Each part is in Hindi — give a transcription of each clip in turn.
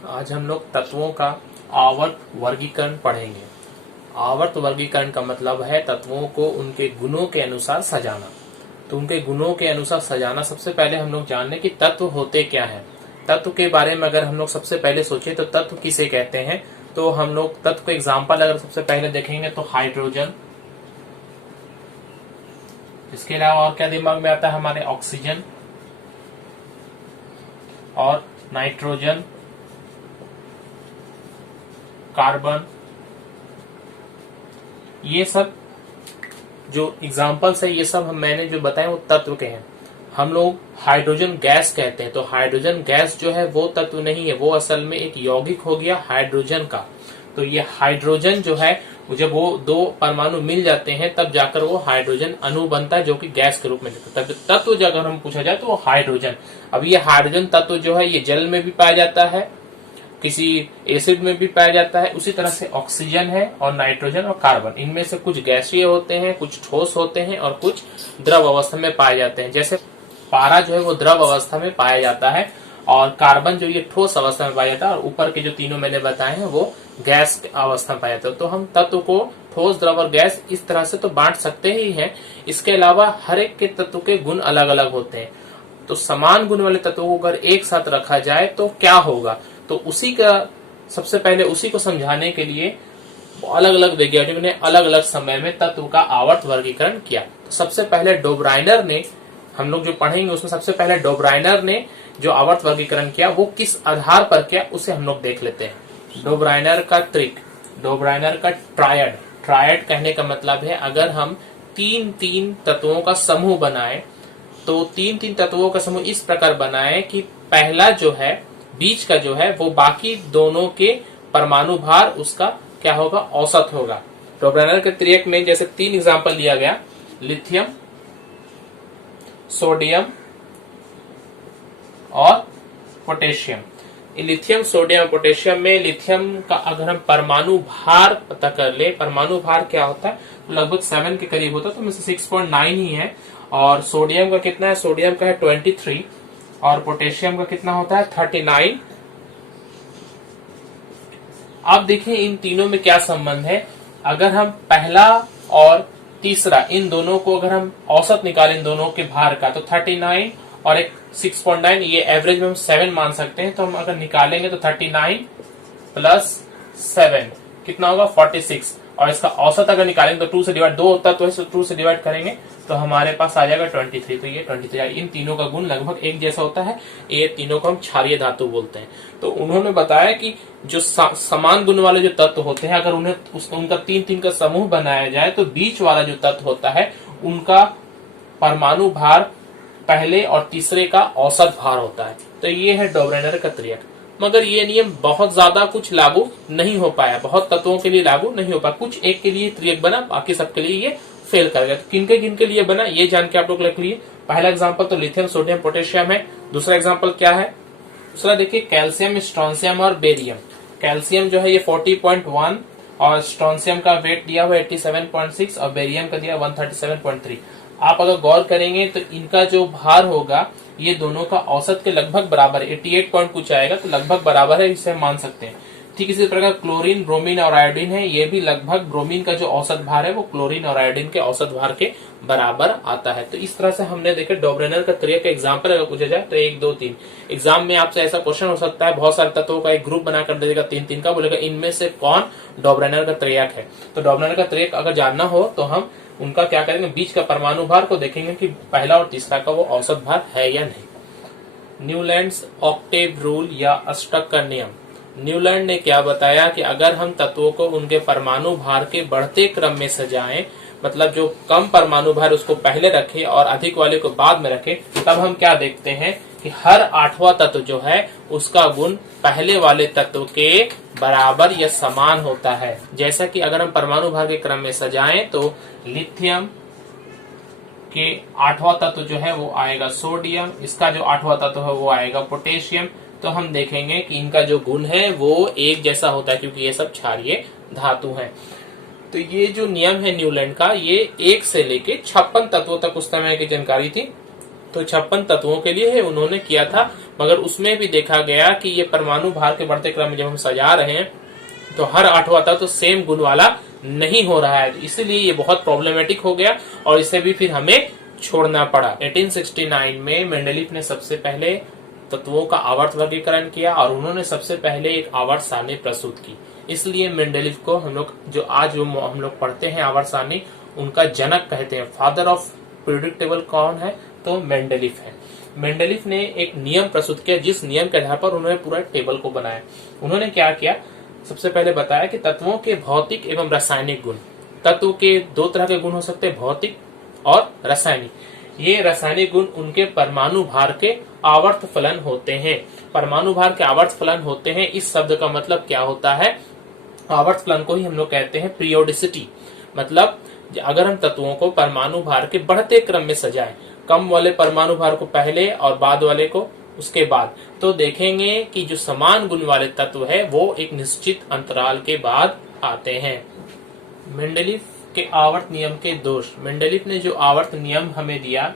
आज हम लोग तत्वों का आवर्त वर्गीकरण पढ़ेंगे। आवर्त वर्गीकरण का मतलब है तत्वों को उनके गुणों के अनुसार सजाना। तो उनके गुणों के अनुसार सजाना, सबसे पहले हम लोग जान लें कि तत्व होते क्या हैं। तत्व के बारे में अगर हम लोग सबसे पहले सोचे तो तत्व किसे कहते हैं, तो हम लोग तत्व को एग्जाम्पल अगर सबसे पहले देखेंगे तो हाइड्रोजन, इसके अलावा और क्या दिमाग में आता है हमारे, ऑक्सीजन और नाइट्रोजन, कार्बन। ये सब जो एग्जाम्पल्स है, ये सब मैंने जो बताए वो तत्व के हैं। हम लोग हाइड्रोजन गैस कहते हैं, तो हाइड्रोजन गैस जो है वो तत्व नहीं है, वो असल में एक यौगिक हो गया हाइड्रोजन का। तो ये हाइड्रोजन जो है, जब वो दो परमाणु मिल जाते हैं तब जाकर वो हाइड्रोजन अणु बनता है, जो कि गैस के रूप में दिखता है। तब तत्व जो अगर हम पूछा जाए तो वो हाइड्रोजन। अब ये हाइड्रोजन तत्व जो है ये जल में भी पाया जाता है, किसी एसिड में भी पाया जाता है। उसी तरह से ऑक्सीजन है और नाइट्रोजन और कार्बन, इनमें से कुछ गैसीय होते हैं, कुछ ठोस होते हैं और कुछ द्रव अवस्था में पाए जाते हैं। जैसे पारा जो है वो द्रव अवस्था में पाया जाता है और कार्बन जो ये ठोस अवस्था में पाया जाता है, और ऊपर के जो तीनों मैंने बताए हैं वो गैस अवस्था में पाया जाता है। तो हम तत्व को ठोस, द्रव और गैस इस तरह से तो बांट सकते ही हैं। इसके अलावा हर एक के तत्व के गुण अलग अलग होते हैं। तो समान गुण वाले तत्वों को अगर एक साथ रखा जाए तो क्या होगा, तो उसी का सबसे पहले उसी को समझाने के लिए अलग अलग वैज्ञानिकों ने अलग अलग समय में तत्व का आवर्त वर्गीकरण किया। तो सबसे पहले डोब्राइनर ने, हम लोग जो पढ़ेंगे उसमें सबसे पहले डोब्राइनर ने जो आवर्त वर्गीकरण किया वो किस आधार पर किया उसे हम लोग देख लेते हैं। डोब्राइनर का त्रिक, डोब्राइनर का ट्रायड। ट्रायड कहने का मतलब है अगर हम तीन तीन तत्वों का समूह बनाए तो तीन तीन तत्वों का समूह इस प्रकार बनाए कि पहला जो है, बीच का जो है वो बाकी दोनों के परमाणु भार उसका क्या होगा, औसत होगा। डोब्राइनर के त्रिक में जैसे तीन एग्जांपल दिया गया, लिथियम, सोडियम और पोटेशियम। लिथियम, सोडियम, पोटेशियम में लिथियम का अगर हम परमाणु भार पता कर ले, परमाणु भार क्या होता है, लगभग 7 के करीब होता है, तो में से 6.9 ही है। और सोडियम का कितना है, सोडियम का है 23 और पोटेशियम का कितना होता है 39। अब देखिए इन तीनों में क्या संबंध है। अगर हम पहला और तीसरा इन दोनों को अगर हम औसत निकालें इन दोनों के भार का, तो 39 और एक 6.9, ये एवरेज में हम 7 मान सकते हैं। तो हम अगर निकालेंगे तो 39 प्लस 7 कितना होगा 46, और इसका औसत अगर निकालेंगे तो 2 से डिवाइड, 2 होता तो 2 से डिवाइड करेंगे तो हमारे पास आ जाएगा 23। तो ये 23, इन तीनों का गुण लगभग एक जैसा होता है। ये तीनों को हम क्षारीय धातु बोलते हैं। तो उन्होंने बताया कि जो समान गुण वाले जो तत्व होते हैं, अगर उन्हें उनका तीन तीन का समूह बनाया जाए तो बीच वाला जो तत्व होता है उनका परमाणु भार पहले और तीसरे का औसत भार होता है। तो ये है डोब्राइनर का त्रिक। मगर ये नियम बहुत ज्यादा कुछ लागू नहीं हो पाया, बहुत तत्वों के लिए लागू नहीं हो पाया। कुछ एक के लिए त्रिक बना, बाकी सबके लिए ये फेल कर गया। तो किनके लिए बना ये जान के आप लोग लिख लिए। पहला एग्जांपल तो लिथियम, सोडियम, पोटेशियम है। दूसरा एग्जांपल क्या है, दूसरा देखिए कैल्शियम, स्ट्रोंशियम और बेरियम। कैल्शियम जो है ये 40.1 और स्ट्रोंशियम का वेट दिया हुआ 87.6 और बेरियम का दिया 137.3। आप अगर गौर करेंगे तो इनका जो भार होगा ये दोनों का औसत के लगभग बराबर है, 88 पॉइंट कुछ आएगा, तो लगभग बराबर है, इसे मान सकते हैं। ठीक इसी प्रकार क्लोरीन, ब्रोमीन और आयोडीन है, ये भी लगभग ब्रोमीन का जो औसत भार है वो क्लोरीन और आयोडीन के औसत भार के बराबर आता है। तो इस तरह से हमने देखे डोब्राइनर का त्रिक का एग्जाम्पल अगर पूछा जाए तो 1, 2, 3 एग्जाम में आपसे ऐसा क्वेश्चन हो सकता है, बहुत सारे तत्वों का एक ग्रुप बनाकर दे देगा 3-3 का, बोलेगा इनमें से कौन डोब्राइनर का त्रिक है। तो डोब्राइनर का त्रिक अगर जानना हो तो हम उनका क्या करेंगे, बीच का परमाणु भार को देखेंगे कि पहला और तीसरा का वो औसत भार है या नहीं। न्यूलैंड्स ऑक्टेव रूल या अष्टक का नियम। न्यूलैंड ने क्या बताया कि अगर हम तत्वों को उनके परमाणु भार के बढ़ते क्रम में सजाएं, मतलब जो कम परमाणु भार उसको पहले रखें और अधिक वाले को बाद में रखें, तब हम क्या देखते हैं कि हर 8वां तत्व जो है उसका गुण पहले वाले तत्व के बराबर या समान होता है। जैसा कि अगर हम परमाणु भार के क्रम में सजाएं तो लिथियम के 8वां तत्व जो है वो आएगा सोडियम, इसका जो 8वां तत्व है वो आएगा पोटेशियम। तो हम देखेंगे कि इनका जो गुण है वो एक जैसा होता है, क्योंकि ये सब क्षारीय धातु हैं। तो ये जो नियम है न्यूलैंड का, ये 1 से लेके 56 तत्वों तक उस समय की जानकारी थी। तो 56 तत्वों के लिए है उन्होंने किया था, मगर उसमें भी देखा गया कि ये परमाणु भार के बढ़ते क्रम में जब हम सजा रहे हैं तो हर 8वां तत्व तो सेम गुण वाला नहीं हो रहा है, इसलिए ये बहुत प्रॉब्लमेटिक हो गया और इसे भी फिर हमें छोड़ना पड़ा। 1869 में मेंडलीफ ने सबसे पहले तत्वों का आवर्त वर्गीकरण किया और उन्होंने सबसे पहले एक आवर्त सारणी प्रस्तुत की। इसलिए मेंडलीफ को हम लोग जो आज हम लोग पढ़ते हैं आवर्त सारणी, उनका जनक कहते हैं। फादर ऑफ पीरियोडिक टेबल कौन है? तो मेंडलीफ है। मेंडलीफ ने एक नियम प्रस्तुत किया, जिस नियम के आधार पर उन्होंने पूरा टेबल को बनाया। उन्होंने क्या किया, सबसे पहले बताया कि तत्वों के भौतिक एवं रासायनिक गुण। तत्व के दो तरह के गुण हो सकते हैं, भौतिक और रासायनिक। ये रासायनिक गुण उनके परमाणु भार के आवर्त फलन होते हैं। परमाणु भार के आवर्त फलन होते हैं, इस शब्द का मतलब क्या होता है? आवर्त फलन को ही हम लोग कहते हैं पीरियोडिसिटी। मतलब अगर हम तत्वों को परमाणु भार के बढ़ते क्रम में सजाएं, कम वाले परमाणु भार को पहले और बाद वाले को उसके बाद, तो देखेंगे कि जो समान गुण वाले तत्व है वो एक निश्चित अंतराल के बाद आते हैं। मेंडलीफ के आवर्त नियम के दोष। मेंडलीफ ने जो आवर्त नियम हमें दिया,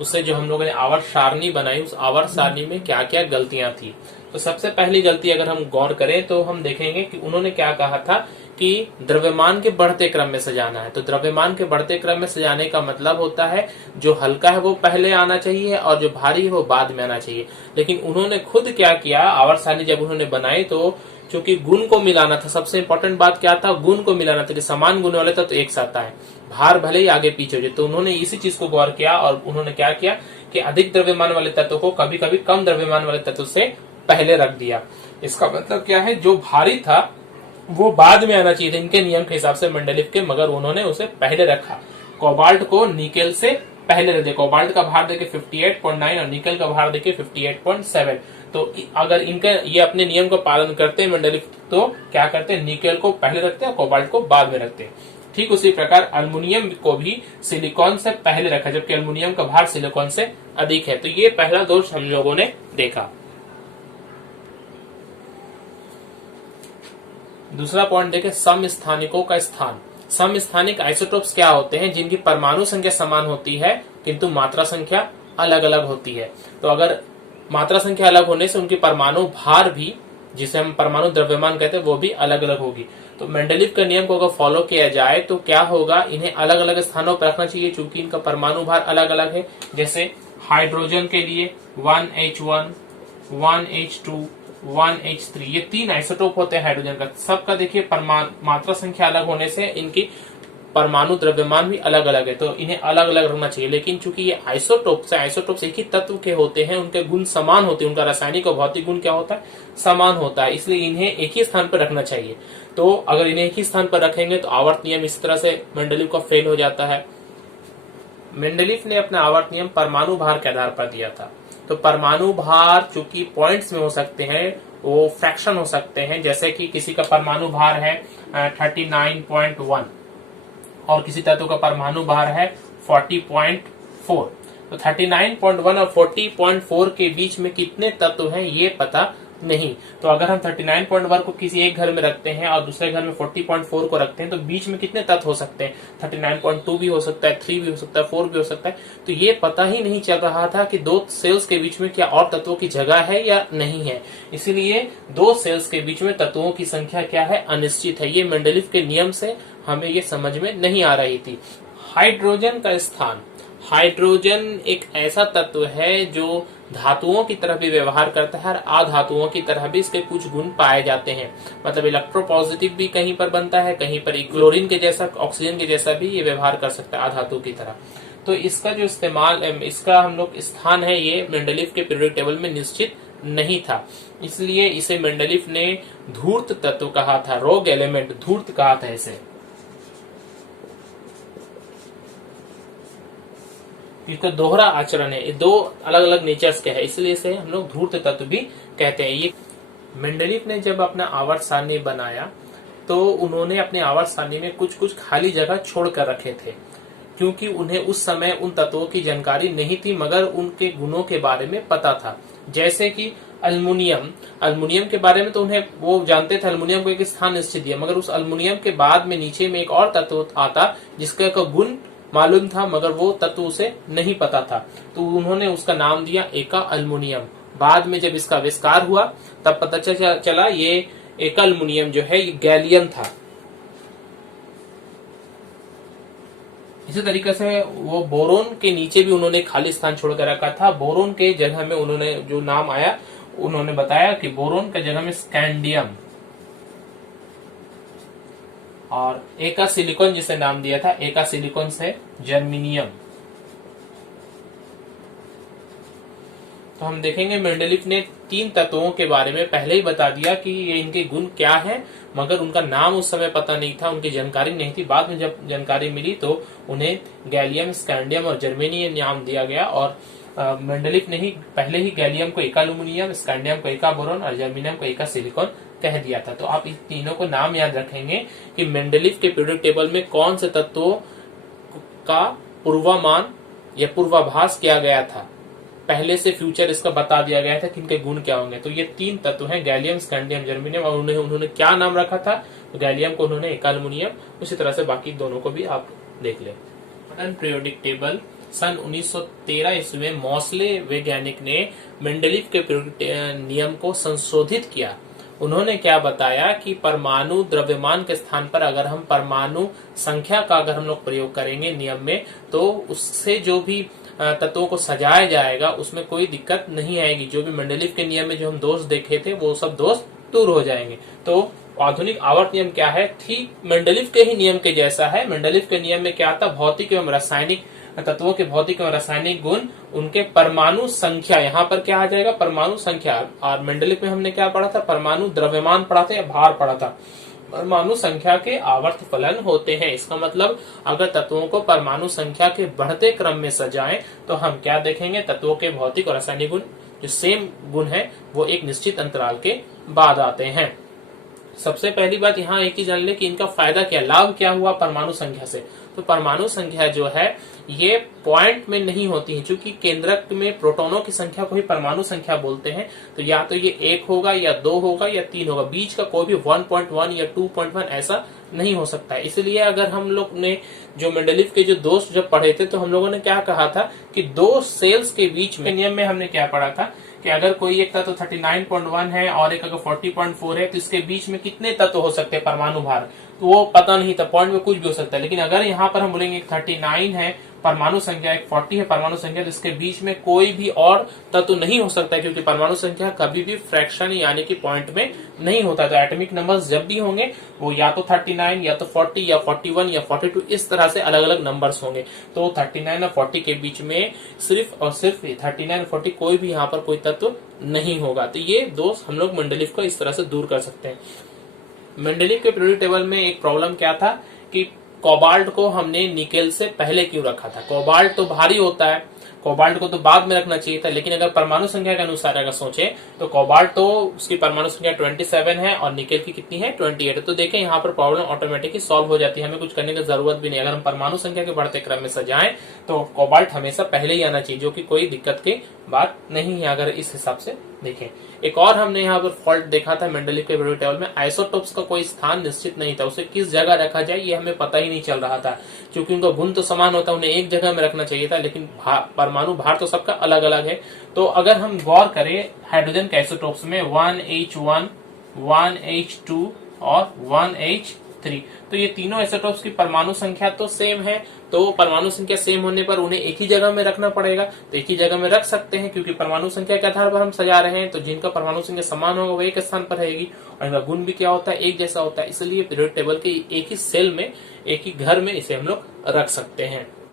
उससे जो हम लोगों ने आवर्त सारणी बनाई, उस आवर्त सारणी में क्या क्या गलतियां थी। तो सबसे पहली गलती अगर हम गौर करें तो हम देखेंगे कि उन्होंने क्या कहा था कि द्रव्यमान के बढ़ते क्रम में सजाना है। तो द्रव्यमान के बढ़ते क्रम में सजाने का मतलब होता है जो हल्का है वो पहले आना चाहिए और जो भारी है वो बाद में आना चाहिए। लेकिन उन्होंने खुद क्या किया, आवर्त सारणी जब उन्होंने बनाई तो चूंकि गुण को मिलाना था, सबसे इंपॉर्टेंट बात क्या था, गुण को मिलाना था कि समान गुण वाले तो एक साथ आए, भार भले ही आगे पीछे हो जाए। तो उन्होंने इसी चीज को गौर किया और उन्होंने क्या किया कि अधिक द्रव्यमान वाले तत्व को कभी कभी कम द्रव्यमान वाले तत्व से पहले रख दिया। इसका मतलब क्या है, जो भारी था वो बाद में आना चाहिए था इनके नियम के हिसाब से मेंडलीफ के, मगर उन्होंने उसे पहले रखा। कोबाल्ट को निकेल से पहले रख दिया। कोबाल्ट का भार देके 58.9 और निकेल का भार देके 58.7। तो अगर इनका ये अपने नियम का पालन करते हैं मेंडलीफ, तो क्या करते हैं, निकेल को पहले रखते हैं, कोबाल्ट को बाद में रखते हैं। ठीक उसी प्रकार अल्युमिनियम को भी सिलिकॉन से पहले रखा, जबकि अल्युमिनियम का भार सिलिकॉन से अधिक है। तो ये पहला दोष हम लोगों ने देखा। दूसरा पॉइंट देखें, समस्थानिकों का स्थान। समस्थानिक आइसोटोप्स क्या होते हैं? जिनकी परमाणु संख्या समान होती है किंतु मात्रा संख्या अलग अलग होती है। तो अगर मात्रा संख्या अलग होने से उनकी परमाणु भार भी, जिसे हम परमाणु द्रव्यमान कहते हैं, वो भी अलग अलग होगी। तो मेंडलीफ के नियम को अगर फॉलो किया जाए तो क्या होगा, इन्हें अलग अलग स्थानों पर रखना चाहिए चूंकि इनका परमाणु भार अलग अलग है। जैसे हाइड्रोजन के लिए 1H1, 1H2, 1H3, ये 3 आइसोटोप होते हैं हाइड्रोजन का। सबका देखिए मात्रा संख्या अलग होने से इनकी परमाणु द्रव्यमान भी अलग अलग है, तो इन्हें अलग अलग रखना चाहिए। लेकिन चूंकि ये आइसोटोप्स एक ही तत्व के होते हैं, उनके गुण समान होते हैं, उनका रासायनिक और भौतिक गुण क्या होता है, समान होता है, इसलिए इन्हें एक ही स्थान पर रखना चाहिए। तो अगर इन्हें एक ही स्थान पर रखेंगे तो आवर्त नियम इस तरह से मेंडलीफ का फेल हो जाता है। मेंडलीफ ने अपना आवर्त नियम परमाणु भार के आधार पर दिया था। तो परमाणु भार चूंकि पॉइंट्स में हो सकते हैं, वो फ्रैक्शन हो सकते हैं। जैसे कि किसी का परमाणु भार है 39.1 और किसी तत्व का परमाणु भार है 40.4। तो 39.1 और 40.4 के बीच में कितने तत्व हैं ये पता नहीं। तो अगर हम 39.1 को किसी एक घर में रखते हैं और दूसरे घर में 40.4 को रखते हैं तो बीच में कितने तत्व हो सकते हैं? 39.2 भी हो सकता है, 3 भी हो सकता है, 4 भी हो सकता है। तो ये पता ही नहीं चल रहा था कि दो सेल्स के बीच में क्या और तत्वों की जगह है या नहीं है। इसीलिए दो सेल्स के बीच में तत्वों की संख्या क्या है, अनिश्चित है। ये मेंडलीफ के नियम से हमें ये समझ में नहीं आ रही थी। हाइड्रोजन का स्थान। हाइड्रोजन एक ऐसा तत्व है जो धातुओं की तरह भी व्यवहार करता है और अधातुओं की तरह भी इसके कुछ गुण पाए जाते हैं। मतलब इलेक्ट्रोपॉजिटिव भी कहीं पर बनता है, कहीं पर क्लोरीन के जैसा, ऑक्सीजन के जैसा भी ये व्यवहार कर सकता है अधातु की तरह। तो इसका जो इस्तेमाल, इसका हम लोग स्थान है, ये मेंडलीफ के पीरियोडिक टेबल में निश्चित नहीं था। इसलिए इसे मेंडलीफ ने धूर्त तत्व कहा था, रोग एलिमेंट धूर्त कहा था इसे। इसका दोहरा आचरण है, ये दो अलग अलग नेचर्स के है, इसलिए इसे हम लोग धूर्त तत्व भी कहते हैं। ये मेंडलीफ ने जब अपना आवर्त सारणी बनाया तो उन्होंने अपने आवर्त सारणी में कुछ कुछ खाली जगह छोड़ कर रखे थे, क्योंकि उन्हें उस समय उन तत्वों की जानकारी नहीं थी मगर उनके गुणों के बारे में पता था। जैसे कि अल्युमिनियम के बारे में तो उन्हें वो जानते थे, अल्युमिनियम को एक स्थान निश्चित दिया, मगर उस अल्युमिनियम के बाद में नीचे में एक और तत्व आता जिसका गुण मालूम था मगर वो तत्व उसे नहीं पता था, तो उन्होंने उसका नाम दिया एका अल्युमिनियम। बाद में जब इसका आविष्कार हुआ तब पता चला ये एक एल्युमिनियम जो है ये गैलियम था। इसी तरीके से वो बोरोन के नीचे भी उन्होंने खाली स्थान छोड़ कर रखा था। बोरोन के जगह में उन्होंने जो नाम आया उन्होंने बताया कि बोरोन के जगह में स्कैंडियम, और एका सिलिकॉन जिसे नाम दिया था एका सिलिकॉन से जर्मेनियम। तो हम देखेंगे मेंडलीफ ने 3 तत्वों के बारे में पहले ही बता दिया कि ये इनके गुण क्या है, मगर उनका नाम उस समय पता नहीं था, उनकी जानकारी नहीं थी। बाद में जब जानकारी मिली तो उन्हें गैलियम, स्कैंडियम और जर्मेनियम नाम दिया गया। और मेंडलीफ ने ही पहले ही गैलियम को एका एल्युमिनियम, स्कैंडियम को एका बोरोन और जर्मेनियम को एका सिलिकॉन कह दिया था। तो आप इन तीनों को नाम याद रखेंगे कि मेंडलीफ के पीरियोडिक टेबल में कौन से तत्वों का पूर्वानुमान या पूर्वाभास किया गया था, पहले से फ्यूचर इसका बता दिया गया था कि इनके गुण क्या होंगे। तो ये 3 तत्व हैं, गैलियम, स्कैंडियम, जर्मेनियम, और उन्होंने क्या नाम रखा था। तो गैलियम को उन्होंने एका एल्युमिनियम, उसी तरह से बाकी दोनों को भी आप देख लें। मॉडर्न पीरियोडिक टेबल सन 1913 ईस्वी में मॉसले वैज्ञानिक ने मेंडलीफ के पीरियोडिक नियम को संशोधित किया। उन्होंने क्या बताया कि परमाणु द्रव्यमान के स्थान पर अगर हम परमाणु संख्या का अगर हम लोग प्रयोग करेंगे नियम में, तो उससे जो भी तत्वों को सजाया जाएगा उसमें कोई दिक्कत नहीं आएगी। जो भी मेंडलीफ के नियम में जो हम दोष देखे थे वो सब दोष दूर हो जाएंगे। तो आधुनिक आवर्त नियम क्या है, ठीक मेंडलीफ के ही नियम के जैसा है। मेंडलीफ के नियम में क्या था, भौतिक एवं रासायनिक तत्वों के भौतिक और रासायनिक गुण, उनके परमाणु संख्या, यहाँ पर क्या आ जाएगा परमाणु संख्या। और मेंडलीफ में हमने क्या पढ़ा था, परमाणु द्रव्यमान पढ़ा था या भार पढ़ा था। परमाणु संख्या के आवर्त फलन होते हैं। इसका मतलब अगर तत्वों को परमाणु संख्या के बढ़ते क्रम में सजाएं तो हम क्या देखेंगे, तत्वों के भौतिक और रासायनिक गुण जो सेम गुण है वो एक निश्चित अंतराल के बाद आते हैं। सबसे पहली बात यहाँ एक ही जान ले कि इनका फायदा क्या, लाभ क्या हुआ परमाणु संख्या से। तो परमाणु संख्या जो है ये पॉइंट में नहीं होती है, क्योंकि केंद्रक में प्रोटॉनों की संख्या को ही परमाणु संख्या बोलते हैं। तो या तो ये 1 होगा या 2 होगा या 3 होगा, बीच का कोई भी 1.1 या 2.1 ऐसा नहीं हो सकता है। इसलिए अगर हम लोग ने जो मेंडलीफ के जो दोष जब पढ़े थे तो हम लोगों ने क्या कहा था कि 2 सेल्स के बीच में नियम में हमने क्या पढ़ा था कि अगर कोई एक तत्व 39.1 है और एक अगर 40.4 है तो इसके बीच में कितने तत्व हो सकते हैं परमाणु भार, तो वो पता नहीं था, पॉइंट में कुछ भी हो सकता है। लेकिन अगर यहाँ पर हम बोलेंगे 39 है परमाणु संख्या, एक 40 है परमाणु संख्या, तो इसके बीच में कोई भी और तत्व नहीं हो सकता है, क्योंकि परमाणु संख्या कभी भी फ्रैक्शन यानी कि पॉइंट में नहीं होता। तो एटॉमिक नंबर्स जब भी होंगे वो या तो 39 या तो 40 या 41 या 42 इस तरह से अलग अलग नंबर्स होंगे। तो 39 और 40 के बीच में सिर्फ और सिर्फ 39 और 40 कोई भी यहाँ पर कोई तत्व नहीं होगा। तो ये दोष हम लोग मेंडलीफ को इस तरह से दूर कर सकते हैं। मेंडलीफ के पीरियोडिक टेबल में एक प्रॉब्लम क्या था कि कोबाल्ट को हमने निकेल से पहले क्यों रखा था। कोबाल्ट तो भारी होता है, कोबाल्ट को तो बाद में रखना चाहिए था। लेकिन अगर परमाणु संख्या के अनुसार अगर सोचे तो कोबाल्ट तो उसकी परमाणु संख्या 27 है और निकेल की कितनी है 28। तो देखें यहाँ पर प्रॉब्लम ऑटोमेटिकली सॉल्व हो जाती है, हमें कुछ करने की जरूरत भी नहीं। अगर हम परमाणु संख्या के बढ़ते क्रम में सजाएं तो कोबाल्ट हमेशा पहले ही आना चाहिए, जो कि कोई दिक्कत की बात नहीं है अगर इस हिसाब से देखें। एक और हमने यहाँ पर फॉल्ट देखा था मेंडलीफ के पीरियोडिक टेबल में, आइसोटोप्स का कोई स्थान निश्चित नहीं था, उसे किस जगह रखा जाए ये हमें पता ही नहीं चल रहा था। क्योंकि उनका गुण तो समान होता है, उन्हें एक जगह में रखना चाहिए था, लेकिन परमाणु भार तो सबका अलग अलग है। तो अगर हम गौर करें हाइड्रोजन के आइसोटोप्स में 1H1, 1H2 और 1H3, तो ये तीनों आइसोटोप्स की परमाणु संख्या तो सेम है। तो परमाणु संख्या सेम होने पर उन्हें एक ही जगह में रखना पड़ेगा। तो एक ही जगह में रख सकते हैं, क्योंकि परमाणु संख्या के आधार पर हम सजा रहे हैं। तो जिनका परमाणु संख्या समान होगा वो एक स्थान पर रहेगी और इनका गुण भी क्या होता है, एक जैसा होता है। इसलिए पीरियोडिक टेबल के एक ही सेल में, एक ही घर में इसे हम लोग रख सकते हैं।